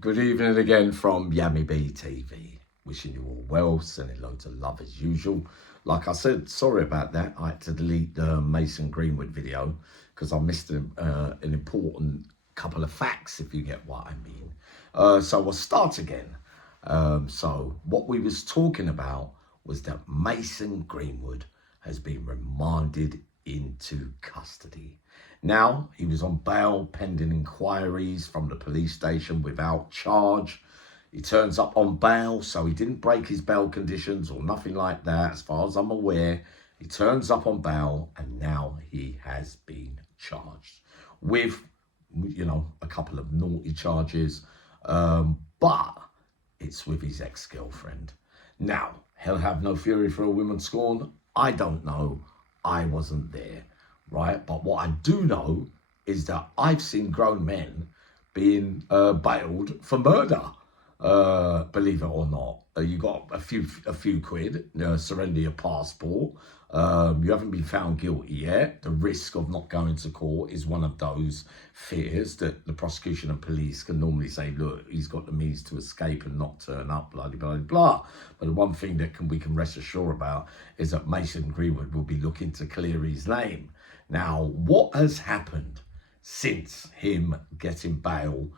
Good evening again from Yummy B TV. Wishing you all well, sending loads of love as usual. Like I said, sorry about that. I had to delete the Mason Greenwood video because I missed an important couple of facts, if you get what I mean. So we'll start again. So what we was talking about was that Mason Greenwood has been remanded into custody. Now, he was on bail pending inquiries from the police station without charge. He turns up on bail, so he didn't break his bail conditions or nothing like that, as far as I'm aware. He turns up on bail, and now he has been charged with, a couple of naughty charges, but it's with his ex-girlfriend. Now, he'll have no fury for a woman scorned. I don't know. I wasn't there. Right, but what I do know is that I've seen grown men being bailed for murder. Believe it or not, you got a few quid. Surrender your passport. You haven't been found guilty yet. The risk of not going to court is one of those fears that the prosecution and police can normally say, look, he's got the means to escape and not turn up, blah, blah, blah. But the one thing that we can rest assured about is that Mason Greenwood will be looking to clear his name. Now, what has happened since him getting bail?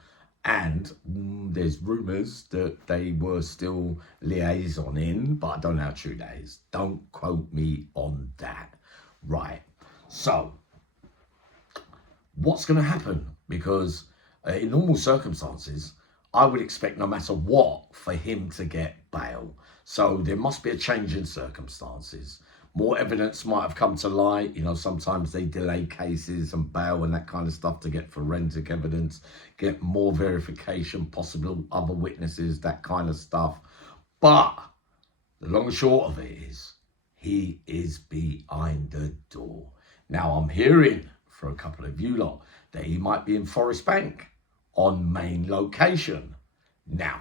And there's rumours that they were still liaisoning, but I don't know how true that is. Don't quote me on that. Right. So, what's going to happen? Because in normal circumstances, I would expect no matter what for him to get bail. So there must be a change in circumstances. More evidence might have come to light. Sometimes they delay cases and bail and that kind of stuff to get forensic evidence, get more verification, possible other witnesses, that kind of stuff. But the long and short of it is, he is behind the door. Now, I'm hearing for a couple of you lot that he might be in Forest Bank on main location. Now,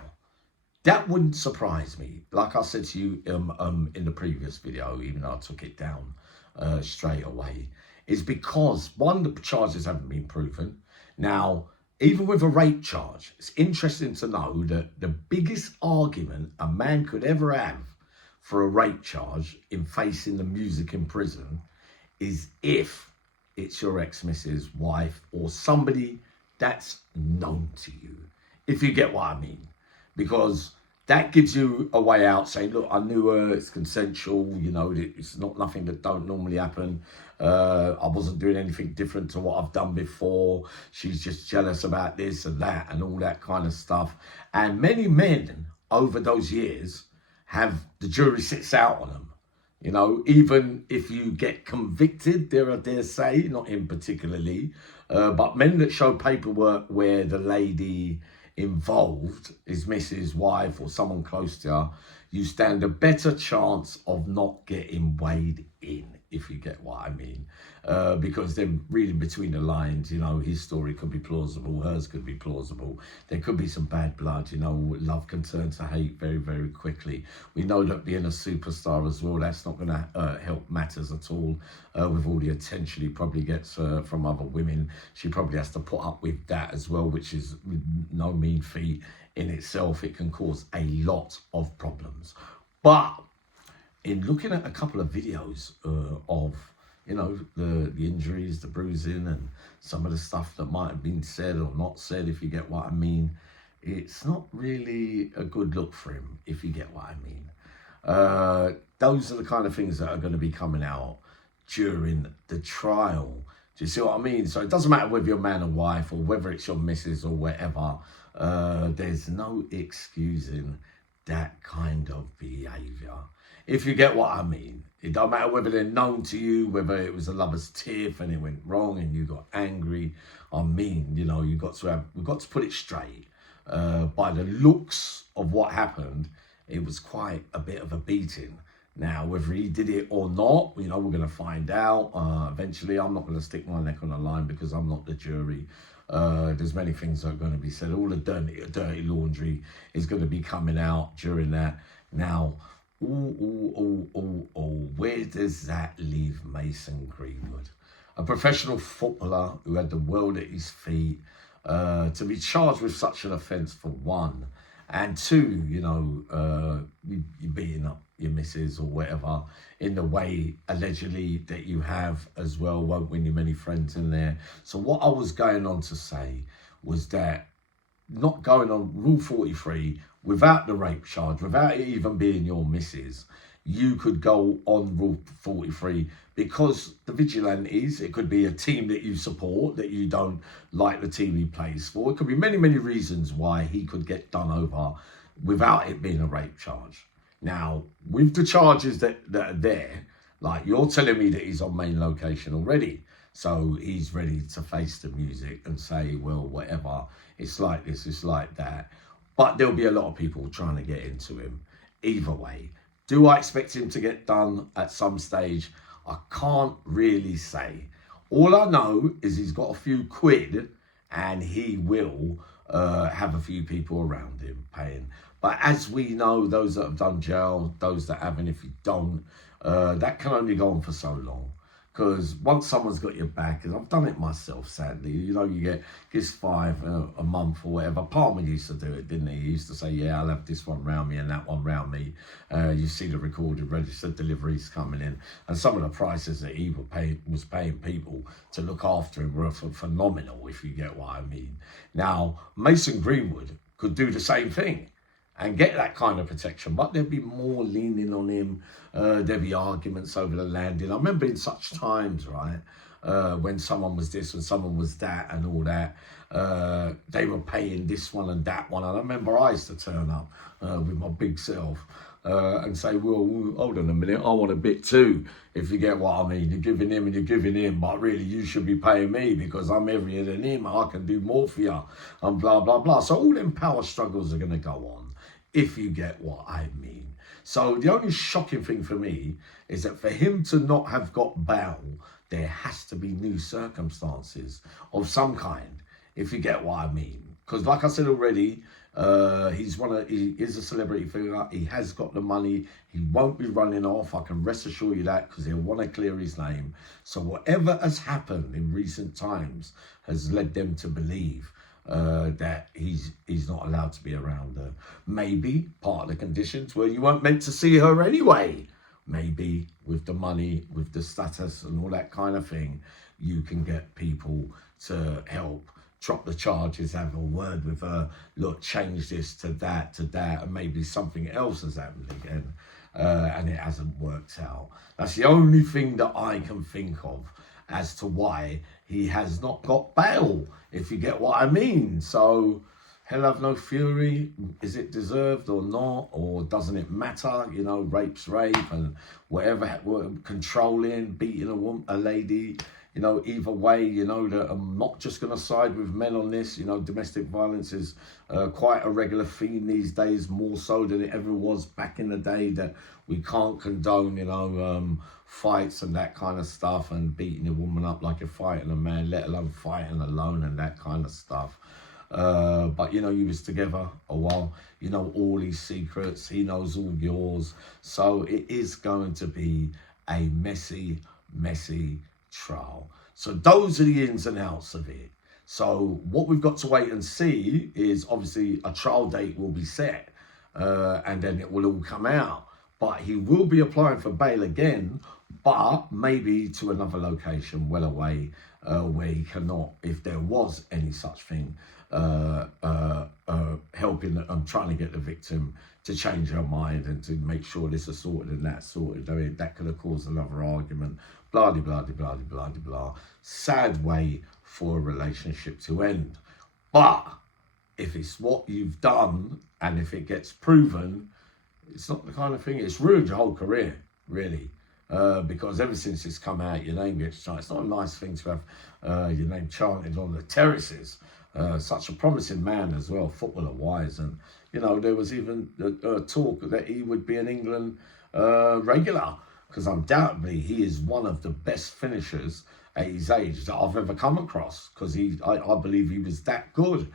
that wouldn't surprise me. Like I said to you in the previous video, even though I took it down straight away, is because, one, the charges haven't been proven. Now, even with a rape charge, it's interesting to know that the biggest argument a man could ever have for a rape charge in facing the music in prison is if it's your ex-missus, wife, or somebody that's known to you, if you get what I mean. Because that gives you a way out, saying, look, I knew her, it's consensual, it's not nothing that don't normally happen. I wasn't doing anything different to what I've done before. She's just jealous about this and that and all that kind of stuff. And many men over those years the jury sits out on them. Even if you get convicted, I dare say, not him particularly, but men that show paperwork where the lady involved is Mrs. Wife or someone close to her, you stand a better chance of not getting weighed in, if you get what I mean. Because then reading between the lines, his story could be plausible, hers could be plausible. There could be some bad blood, love can turn to hate very, very quickly. We know that being a superstar as well, that's not going to help matters at all. With all the attention he probably gets from other women, she probably has to put up with that as well, which is no mean feat in itself. It can cause a lot of problems. But in looking at a couple of videos of the injuries, the bruising, and some of the stuff that might have been said or not said, if you get what I mean, it's not really a good look for him, if you get what I mean. Those are the kind of things that are going to be coming out during the trial. Do you see what I mean? So it doesn't matter whether you're man or wife, or whether it's your missus or whatever. There's no excusing that kind of behaviour, if you get what I mean. It don't matter whether they're known to you, whether it was a lover's tiff and it went wrong and you got angry. I mean, we've got to put it straight. By the looks of what happened, it was quite a bit of a beating. Now, whether he did it or not, we're going to find out eventually. I'm not going to stick my neck on the line because I'm not the jury. There's many things that are going to be said. All the dirty laundry is going to be coming out during that. Now, where does that leave Mason Greenwood? A professional footballer who had the world at his feet, to be charged with such an offence for one, and two, you beating up your missus or whatever in the way allegedly that you have as well won't win you many friends in there. So what I was going on to say was that not going on Rule 43 without the rape charge, without it even being your missus, you could go on Rule 43 because the vigilantes, it could be a team that you support, that you don't like the team he plays for. It could be many, many reasons why he could get done over without it being a rape charge. Now, with the charges that are there, like you're telling me that he's on main location already, so he's ready to face the music and say, well, whatever, it's like this, it's like that. But there'll be a lot of people trying to get into him. Either way, do I expect him to get done at some stage? I can't really say. All I know is he's got a few quid and he will have a few people around him paying. But as we know, those that have done jail, those that haven't, if you don't, that can only go on for so long. Because once someone's got your back, and I've done it myself, sadly, you get this $5 a month or whatever. Palmer used to do it, didn't he? He used to say, yeah, I'll have this one round me and that one round me. You see the recorded registered deliveries coming in. And some of the prices that he was paying people to look after him were phenomenal, if you get what I mean. Now, Mason Greenwood could do the same thing and get that kind of protection, but there'd be more leaning on him. There'd be arguments over the landing. I remember in such times, right, when someone was this and someone was that and all that, they were paying this one and that one. And I remember I used to turn up with my big self and say, well, hold on a minute, I want a bit too, if you get what I mean. You're giving him and you're giving him, but really you should be paying me because I'm heavier than him. I can do more for you and blah, blah, blah. So all them power struggles are going to go on, if you get what I mean. So the only shocking thing for me is that for him to not have got bail, there has to be new circumstances of some kind, if you get what I mean. Because like I said already, he is a celebrity figure. He has got the money. He won't be running off. I can rest assure you that, because he'll want to clear his name. So whatever has happened in recent times has led them to believe that he's not allowed to be around her. Maybe part of the conditions were you weren't meant to see her anyway. Maybe with the money, with the status and all that kind of thing, you can get people to help drop the charges, have a word with her, look, change this to that, and maybe something else has happened again, and it hasn't worked out. That's the only thing that I can think of as to why he has not got bail, if you get what I mean. So, hell have no fury. Is it deserved or not? Or doesn't it matter? Rape's rape, and whatever, controlling, beating a lady, either way, that I'm not just going to side with men on this. Domestic violence is quite a regular theme these days, more so than it ever was back in the day, that we can't condone, fights and that kind of stuff, and beating a woman up like you're fighting a man, let alone fighting alone and that kind of stuff. But you was together a while, all his secrets, he knows all yours. So it is going to be a messy trial. So those are the ins and outs of it. So what we've got to wait and see is, obviously, a trial date will be set, and then it will all come out. But he will be applying for bail again, but maybe to another location well away, where he cannot, if there was any such thing, helping and trying to get the victim to change her mind and to make sure this is sorted and that sorted. I mean, that could have caused another argument. Blah, blah, blah, blah, blah, blah, blah. Sad way for a relationship to end. But if it's what you've done and if it gets proven, it's not the kind of thing, it's ruined your whole career, really. Because ever since it's come out, your name gets chanted. It's not a nice thing to have your name chanted on the terraces. Such a promising man as well, footballer-wise. And, there was even talk that he would be an England regular, because undoubtedly he is one of the best finishers at his age that I've ever come across, because I believe he was that good.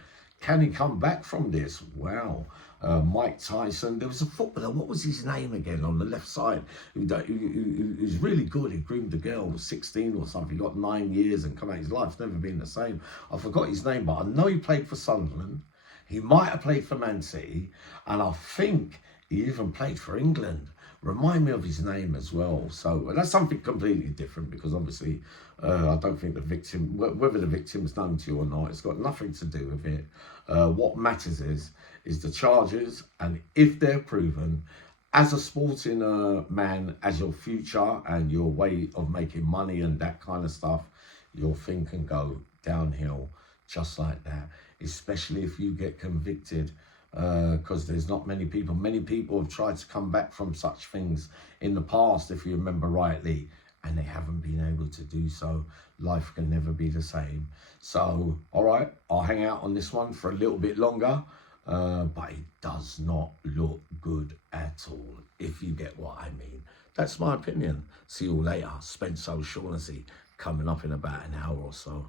Can he come back from this? Wow. Mike Tyson. There was a footballer. What was his name again on the left side? Who was really good. He groomed the girl, was 16 or something. He got 9 years and come out. His life's never been the same. I forgot his name, but I know he played for Sunderland. He might have played for Man City, and I think he even played for England. Remind me of his name as well. So that's something completely different, because obviously I don't think the victim, whether the victim's known to you or not, it's got nothing to do with it. What matters is the charges, and if they're proven, as a sporting man, as your future and your way of making money and that kind of stuff, your thing can go downhill just like that, especially if you get convicted, because there's not many people. Many people have tried to come back from such things in the past, if you remember rightly, and they haven't been able to do so. Life can never be the same. So, all right, I'll hang out on this one for a little bit longer, but it does not look good at all, if you get what I mean. That's my opinion. See you later. Spencer O'Shaughnessy coming up in about an hour or so.